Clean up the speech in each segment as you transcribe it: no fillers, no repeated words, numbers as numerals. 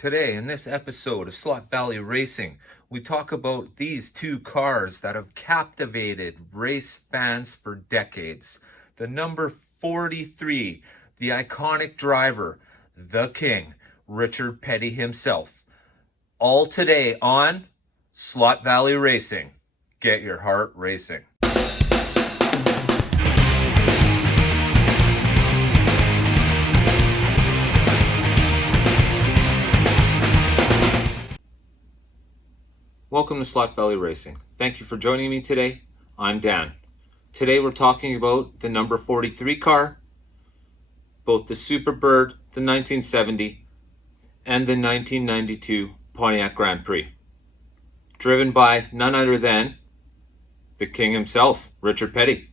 Today, in this episode of Slot Valley Racing, we talk about these two cars that have captivated race fans for decades. The number 43, the iconic driver, the King, Richard Petty himself. All today on Slot Valley Racing. Get your heart racing. Welcome to Slot Valley Racing. Thank you for joining me today. I'm Dan. Today we're talking about the number 43 car, both the Superbird, the 1970, and the 1992 Pontiac Grand Prix. Driven by none other than the King himself, Richard Petty.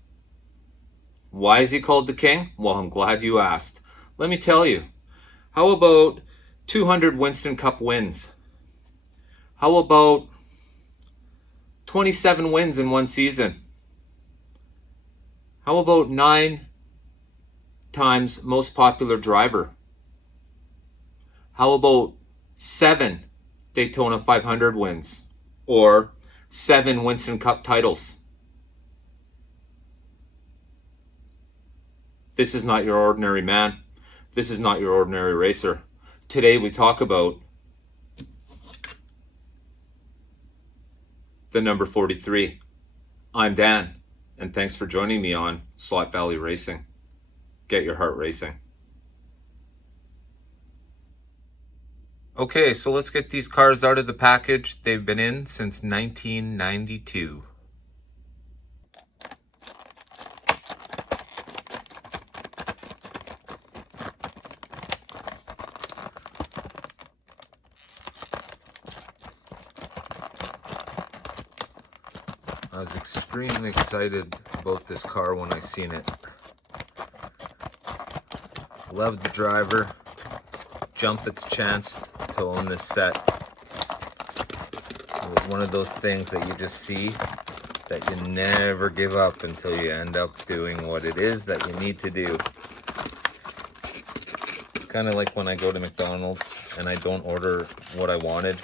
Why is he called the King? Well, I'm glad you asked. Let me tell you. How about 200 Winston Cup wins? How about 27 wins in one season? How about 9 times most popular driver? How about 7 Daytona 500 wins? Or 7 Winston Cup titles? This is not your ordinary man. This is not your ordinary racer. Today we talk about the number 43. I'm Dan, and thanks for joining me on Slot Valley Racing. Get your heart racing. Okay, so let's get these cars out of the package. They've been in since 1992. I was extremely excited about this car when I seen it. Loved the driver. Jumped at the chance to own this set. It was one of those things that you just see that you never give up until you end up doing what it is that you need to do. It's kind of like when I go to McDonald's and I don't order what I wanted.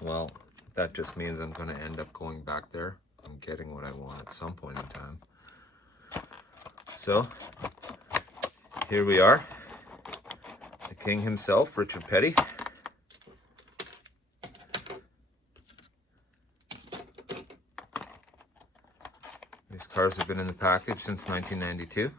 Well, that just means I'm going to end up going back there and getting what I want at some point in time. So, here we are. The King himself, Richard Petty. These cars have been in the package since 1992.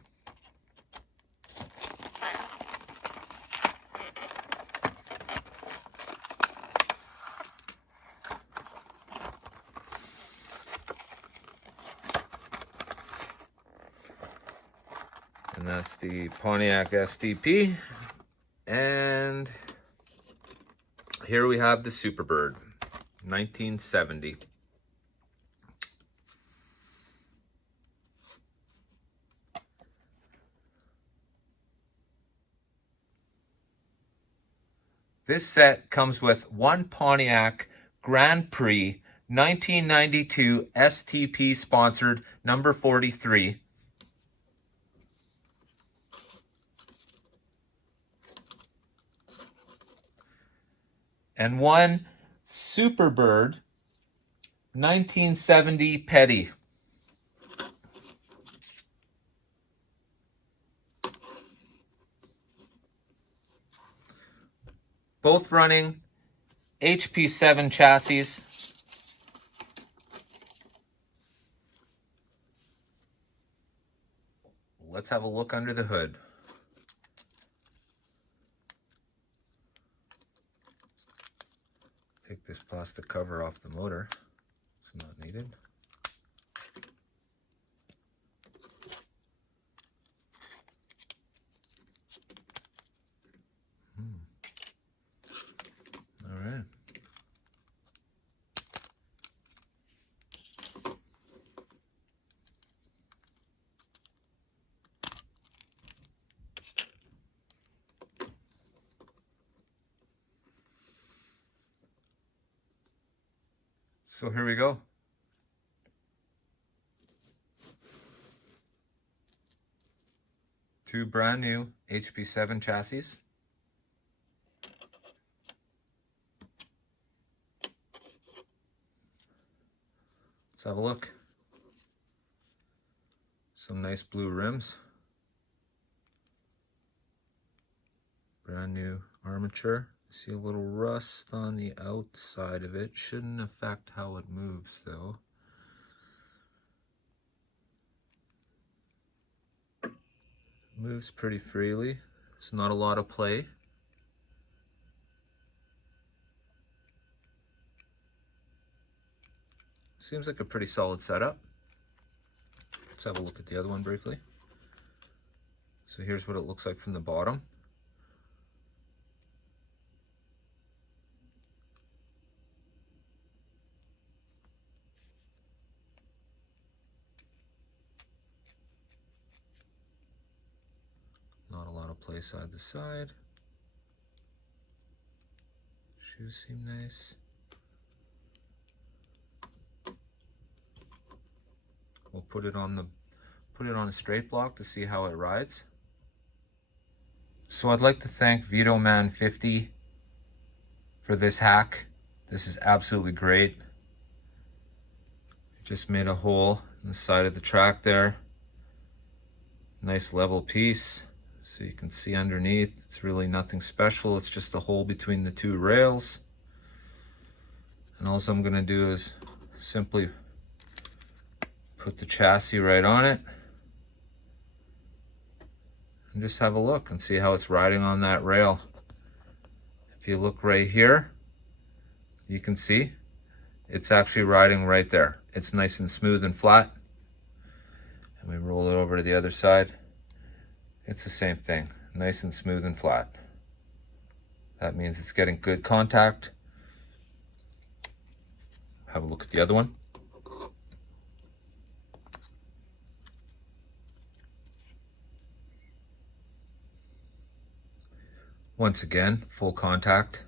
And that's the Pontiac SDP. And here we have the Superbird, 1970. This set comes with one Pontiac Grand Prix 1992 STP sponsored number 43. And one Superbird 1970 Petty. Both running HP7 chassis. Let's have a look under the hood. Take this plastic cover off the motor. It's not needed. All right. So here we go. Two brand new HP7 chassis. Let's have a look. Some nice blue rims. Brand new armature. See a little rust on the outside of it. Shouldn't affect how it moves though. Moves pretty freely. It's not a lot of play. Seems like a pretty solid setup. Let's have a look at the other one briefly. So here's what it looks like from the bottom. Not a lot of play side to side. Shoes seem nice. We'll put it on a straight block to see how it rides. So I'd like to thank VitoMan50 for this hack. This is absolutely great. Just made a hole in the side of the track there. Nice level piece. So you can see underneath, it's really nothing special. It's just a hole between the two rails. And all I'm gonna do is simply put the chassis right on it. And just have a look and see how it's riding on that rail. If you look right here, you can see it's actually riding right there. It's nice and smooth and flat. And we roll it over to the other side. It's the same thing, nice and smooth and flat. That means it's getting good contact. Have a look at the other one. Once again, full contact.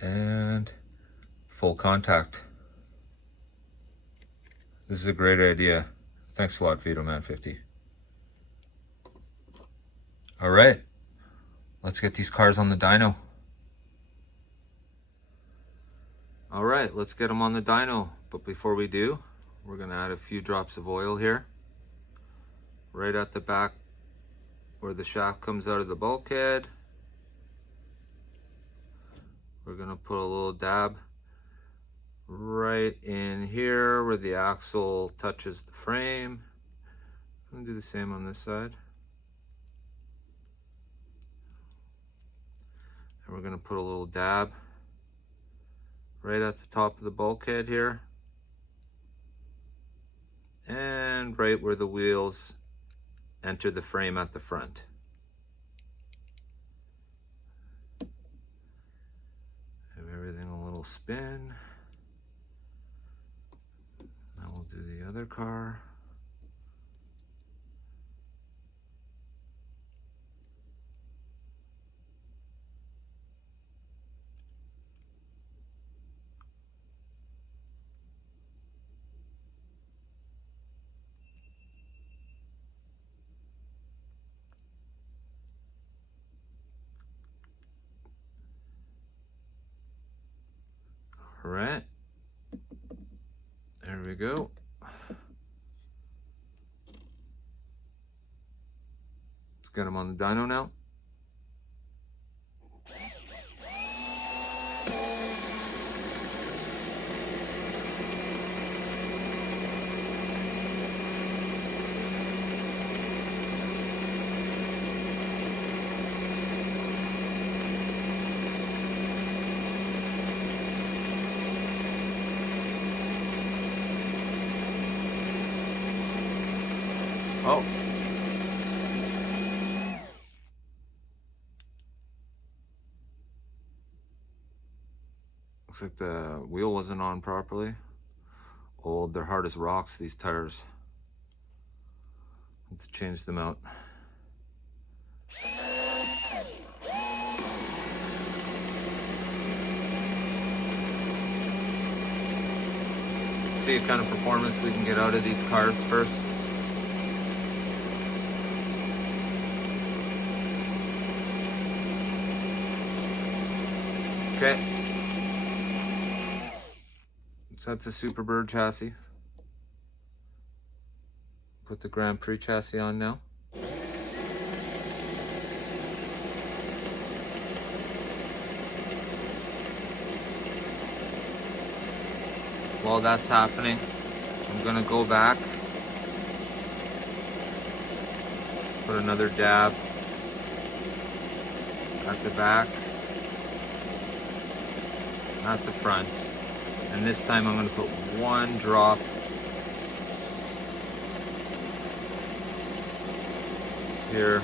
And full contact. This is a great idea. Thanks a lot, VitoMan50. All right, let's get these cars on the dyno. All right, let's get them on the dyno. But before we do, we're gonna add a few drops of oil here. Right at the back where the shaft comes out of the bulkhead. We're gonna put a little dab right in here where the axle touches the frame. I'm gonna do the same on this side. And we're gonna put a little dab right at the top of the bulkhead here. And right where the wheels enter the frame at the front. Give everything a little spin. Now we'll do the other car. All right, there we go. Let's get them on the dyno now. Oh. Looks like the wheel wasn't on properly. Old, they're hard as rocks, these tires. Let's change them out. See what kind of performance we can get out of these cars first. Okay, let's So that's a Superbird chassis. Put the Grand Prix chassis on now. While that's happening, I'm gonna go back, put another dab at the back, at the front, and this time I'm gonna put one drop here,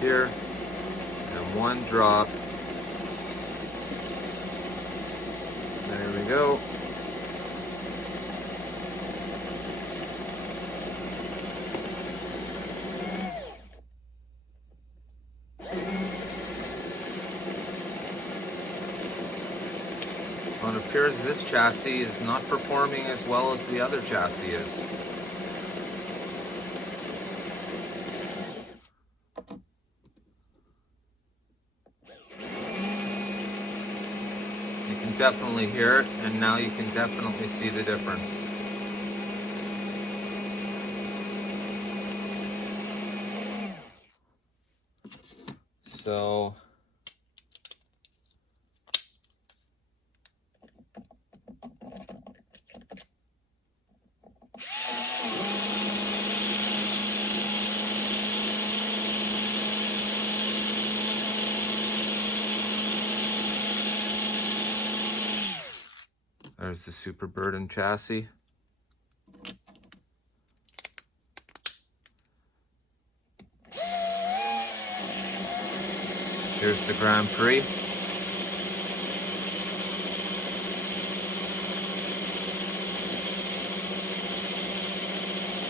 here, and one drop. There we go. So it appears this chassis is not performing as well as the other chassis is. You can definitely hear it, and now you can definitely see the difference. So there's the Superbird and chassis. Here's the Grand Prix. It's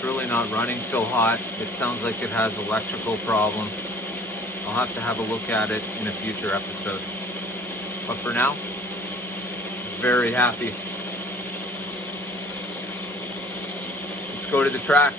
really not running so hot. It sounds like it has electrical problems. I'll have to have a look at it in a future episode. But for now, very happy. Let's go to the track.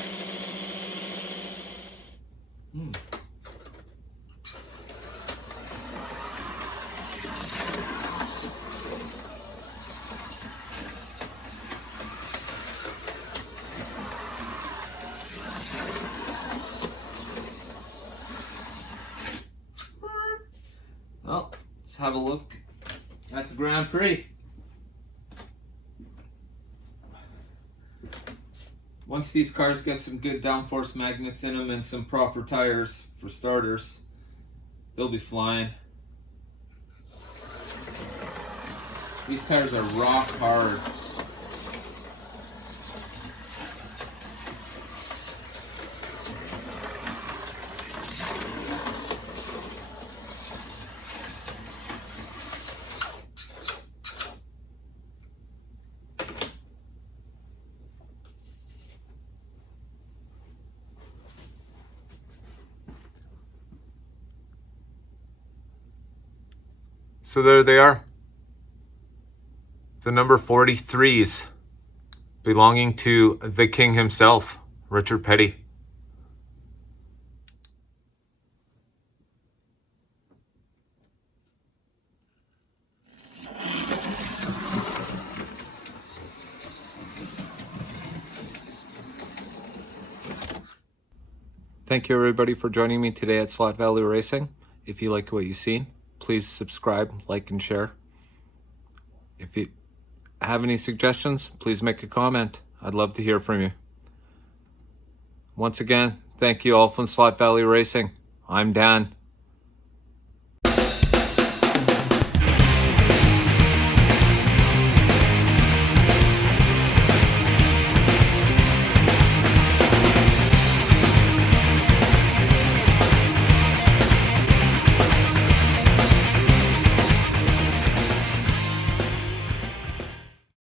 Well, let's have a look at the Grand Prix. Once these cars get some good downforce magnets in them and some proper tires for starters, they'll be flying. These tires are rock hard. So there they are. The number 43s belonging to the king himself, Richard Petty. Thank you everybody for joining me today at Slot Valley Racing. If you like what you've seen, please subscribe, like, and share. If you have any suggestions, please make a comment. I'd love to hear from you. Once again, thank you all from Slot Valley Racing. I'm Dan.